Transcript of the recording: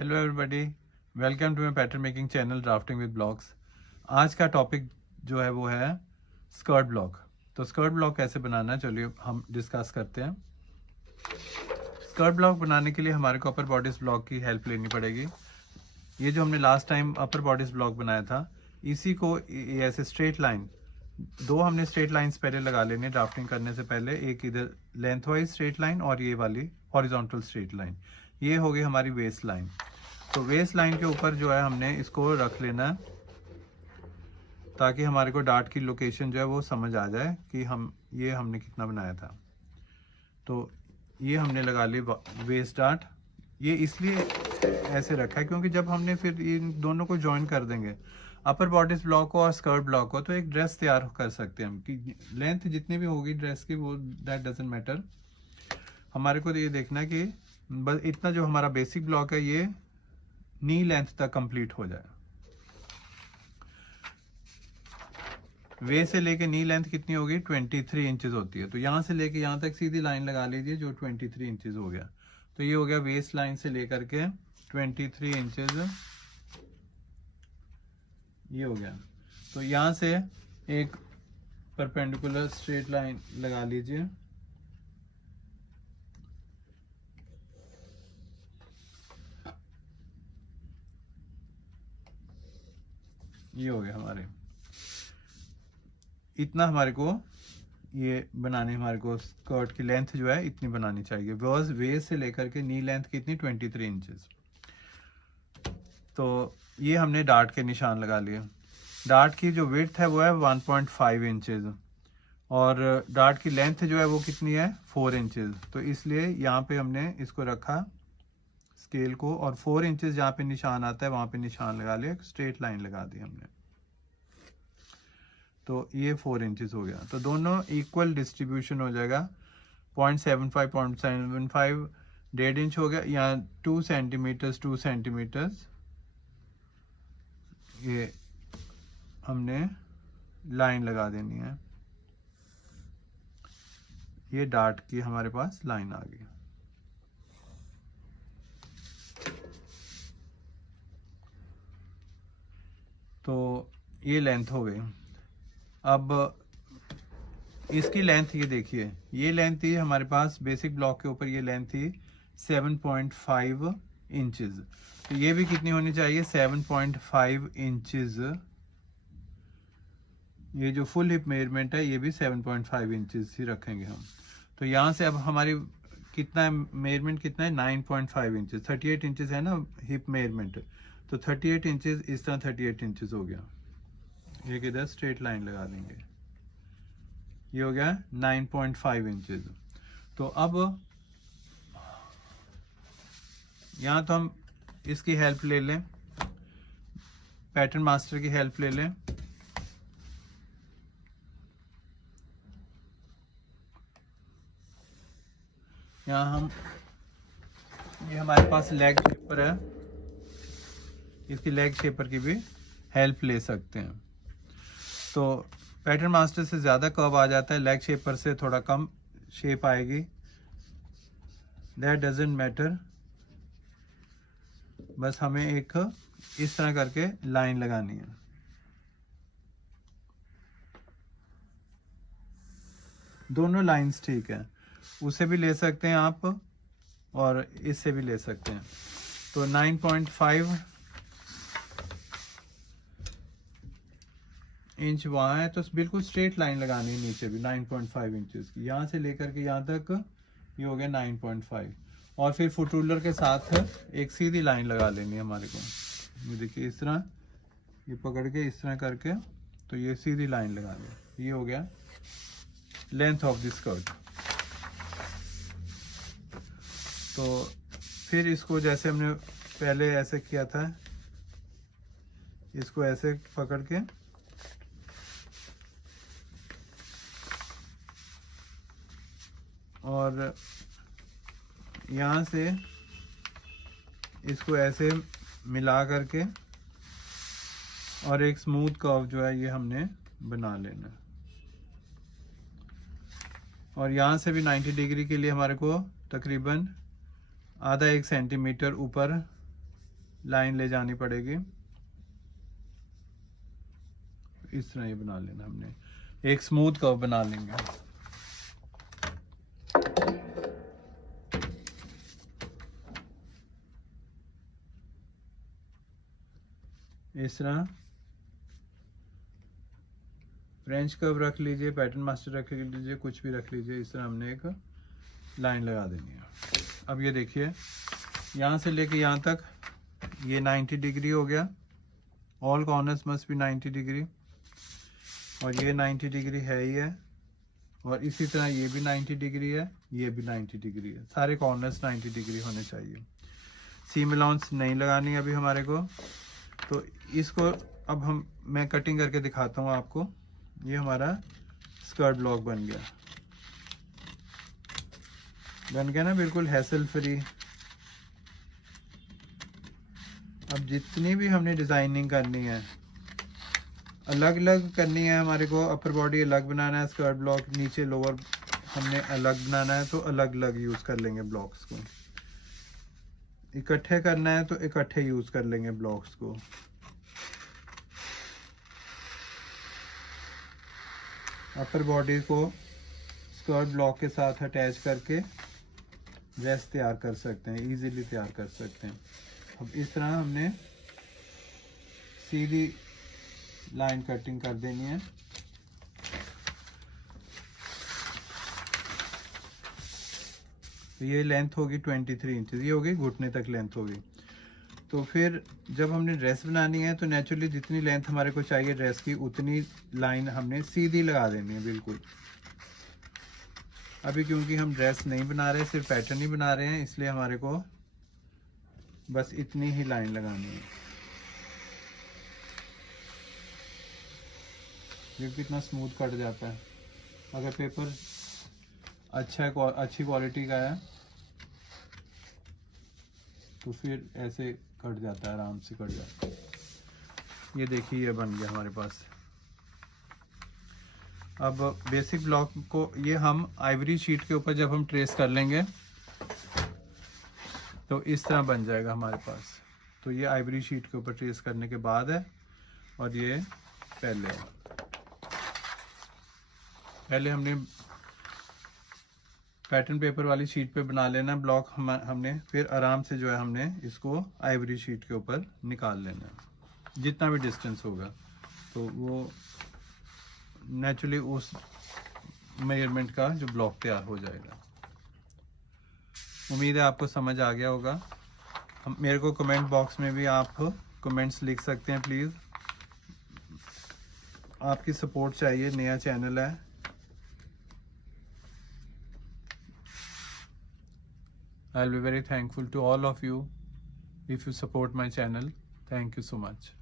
Hello everybody, welcome to my pattern making channel drafting with blocks. आज का topic जो है वो है स्कर्ट ब्लॉक। तो स्कर्ट ब्लॉक कैसे बनाना है चलिए हम डिस्कस करते हैं। स्कर्ट ब्लॉक बनाने के लिए हमारे को अपर बॉडीज ब्लॉक की हेल्प लेनी पड़ेगी। ये जो हमने लास्ट टाइम अपर बॉडीज ब्लॉक बनाया था, इसी को ऐसे स्ट्रेट लाइन, दो हमने स्ट्रेट लाइंस पहले लगा लेने ड्राफ्टिंग करने से पहले। एक इधर लेंथ वाइज स्ट्रेट लाइन और ये वाली हॉरिजॉन्टल स्ट्रेट लाइन, ये हो गई हमारी वेस्ट लाइन। तो वेस्ट लाइन के ऊपर जो है हमने इसको रख लेना है ताकि हमारे को डार्ट की लोकेशन जो है वो समझ आ जाए कि ये हमने कितना बनाया था। तो ये हमने लगा ली वेस्ट डार्ट। ये इसलिए ऐसे रखा है क्योंकि जब हमने फिर इन दोनों को ज्वाइन कर देंगे, अपर बॉडीज ब्लॉक को और स्कर्ट ब्लॉक को, तो एक ड्रेस तैयार कर सकते हैं हम कि लेंथ जितनी भी होगी ड्रेस की वो दैट डजंट मैटर। हमारे को ये देखना है कि बस इतना जो हमारा बेसिक ब्लॉक है ये नी लेंथ तक कंप्लीट हो जाए। वे से लेके नी लेंथ कितनी होगी, 23 इंचेस होती है। तो यहाँ से लेके यहाँ तक सीधी लाइन लगा लीजिए जो 23 इंचेस हो गया। तो ये हो गया वेस्ट लाइन से लेकर के 23 इंचेस, ये हो गया। तो यहाँ से एक परपेंडिकुलर स्ट्रेट लाइन लगा लीजिए। ये हो गया हमारे, इतना हमारे को ये बनाने, हमारे को स्कर्ट की लेंथ जो है इतनी बनानी चाहिए। बस वेस्ट से लेकर के नी लेंथ कितनी, 23 इंचेस। तो ये हमने डार्ट के निशान लगा लिए। डार्ट की जो विड्थ है वो है 1.5 इंचेस और डार्ट की लेंथ जो है वो कितनी है, 4 इंचेस। तो इसलिए यहाँ पे हमने इसको रखा स्केल को, और 4 इंचेस जहाँ पे निशान आता है वहां पे निशान लगा लिया, स्ट्रेट लाइन लगा दी हमने। तो ये 4 इंचेस हो गया। तो दोनों इक्वल डिस्ट्रीब्यूशन हो जाएगा। 0.75 0.75 1.5 इंच हो गया, यहाँ 2 सेंटीमीटर्स 2 सेंटीमीटर्स ये हमने लाइन लगा देनी है। ये डार्ट की हमारे पास लाइन आ गई। तो ये लेंथ हो गई। अब इसकी लेंथ ये देखिए, ये लेंथ थी हमारे पास बेसिक ब्लॉक के ऊपर, ये लेंथ थी 7.5 इंचेस। तो ये भी कितनी होनी चाहिए, 7.5 इंचेस। ये जो फुल हिप मेजरमेंट है ये भी 7.5 इंचेस ही रखेंगे हम। तो यहाँ से अब हमारी कितना है मेजरमेंट, कितना है 9.5 इंचेस। 38 इंचेस है ना हिप मेजरमेंट, तो 38 इंचेस इस तरह 38 इंचेस हो गया। एक इधर स्ट्रेट लाइन लगा देंगे, ये हो गया 9.5 इंचेस। तो अब यहाँ तो हम इसकी हेल्प ले लें, पैटर्न मास्टर की हेल्प ले लें। यहाँ हम, ये हमारे पास लेग शेपर है, इसकी लेग शेपर की भी हेल्प ले सकते हैं। तो पैटर्न मास्टर से ज़्यादा कर्व आ जाता है, लेग शेपर से थोड़ा कम शेप आएगी, दैट डजंट मैटर। बस हमें एक इस तरह करके लाइन लगानी है। दोनों लाइंस ठीक है, उसे भी ले सकते हैं आप और इससे भी ले सकते हैं। तो 9.5 इंच वहाँ है, तो बिल्कुल स्ट्रेट लाइन लगानी है नीचे भी 9.5 इंचेस की। यहाँ से लेकर के यहाँ तक ये हो गया 9.5, और फिर फुट रूलर के साथ एक सीधी लाइन लगा लेनी है हमारे को। ये देखिए इस तरह, ये पकड़ के इस तरह करके, तो ये सीधी लाइन लगा ली। ये हो गया लेंथ ऑफ दिस स्कर्ट। तो फिर इसको जैसे हमने पहले ऐसे किया था, इसको ऐसे पकड़ के और यहाँ से इसको ऐसे मिला करके और एक स्मूथ कर्व जो है ये हमने बना लेना। और यहाँ से भी 90 डिग्री के लिए हमारे को तकरीबन आधा 1 सेंटीमीटर ऊपर लाइन ले जानी पड़ेगी। इस तरह ये बना लेना हमने, एक स्मूथ कर्व बना लेंगे। इस तरह फ्रेंच कर्व रख लीजिए, पैटर्न मास्टर रख लीजिए, कुछ भी रख लीजिए। इस तरह हमने एक लाइन लगा देनी है। अब ये देखिए, यहाँ से लेके यहाँ तक ये 90 डिग्री हो गया। All corners must be 90 degree, और ये 90 डिग्री है ही है, और इसी तरह ये भी 90 डिग्री है, ये भी 90 डिग्री है। सारे कॉर्नर्स 90 डिग्री होने चाहिए। सीम अलाउंस नहीं लगानी अभी हमारे को, तो इसको अब मैं कटिंग करके दिखाता हूँ आपको। ये हमारा स्कर्ट ब्लॉक बन गया ना, बिल्कुल हैसल फ्री। अब जितनी भी हमने डिज़ाइनिंग करनी है, अलग अलग करनी है हमारे को। अपर बॉडी अलग बनाना है स्कर्ट ब्लॉक, नीचे लोअर हमने अलग बनाना है, तो अलग अलग यूज़ कर लेंगे ब्लॉक्स को। इकट्ठे करना है तो इकट्ठे यूज़ कर लेंगे ब्लॉक्स को। अपर बॉडी को स्कर्ट ब्लॉक के साथ अटैच करके ड्रेस तैयार कर सकते हैं, इजीली तैयार कर सकते हैं। अब इस तरह हमने सीधी लाइन कटिंग कर देनी है। तो ये लेंथ होगी 23 इंचेस, ये होगी घुटने तक लेंथ होगी। तो फिर जब हमने ड्रेस बनानी है तो नेचुरली जितनी लेंथ हमारे को चाहिए ड्रेस की, उतनी लाइन हमने सीधी लगा देनी है बिल्कुल। अभी क्योंकि हम ड्रेस नहीं बना रहे, सिर्फ पैटर्न ही बना रहे हैं, इसलिए हमारे को बस इतनी ही लाइन लगानी है। ये कितना स्मूथ कट जाता है। अगर पेपर अच्छी क्वालिटी का है तो फिर ऐसे कट जाता है, आराम से कट जाता है। ये देखिए, ये बन गया हमारे पास। अब बेसिक ब्लॉक को ये हम आइवरी शीट के ऊपर जब हम ट्रेस कर लेंगे तो इस तरह बन जाएगा हमारे पास। तो ये आइवरी शीट के ऊपर ट्रेस करने के बाद है, और ये पहले हमने पैटर्न पेपर वाली शीट पे बना लेना ब्लॉक हमने, फिर आराम से जो है हमने इसको आइवरी शीट के ऊपर निकाल लेना है। जितना भी डिस्टेंस होगा तो वो नेचुरली उस मेजरमेंट का जो ब्लॉक तैयार हो जाएगा। उम्मीद है आपको समझ आ गया होगा। मेरे को कमेंट बॉक्स में भी आप कमेंट्स लिख सकते हैं प्लीज़। आपकी सपोर्ट चाहिए, नया चैनल है। I'll be very thankful to all of you if you support my channel. Thank you so much.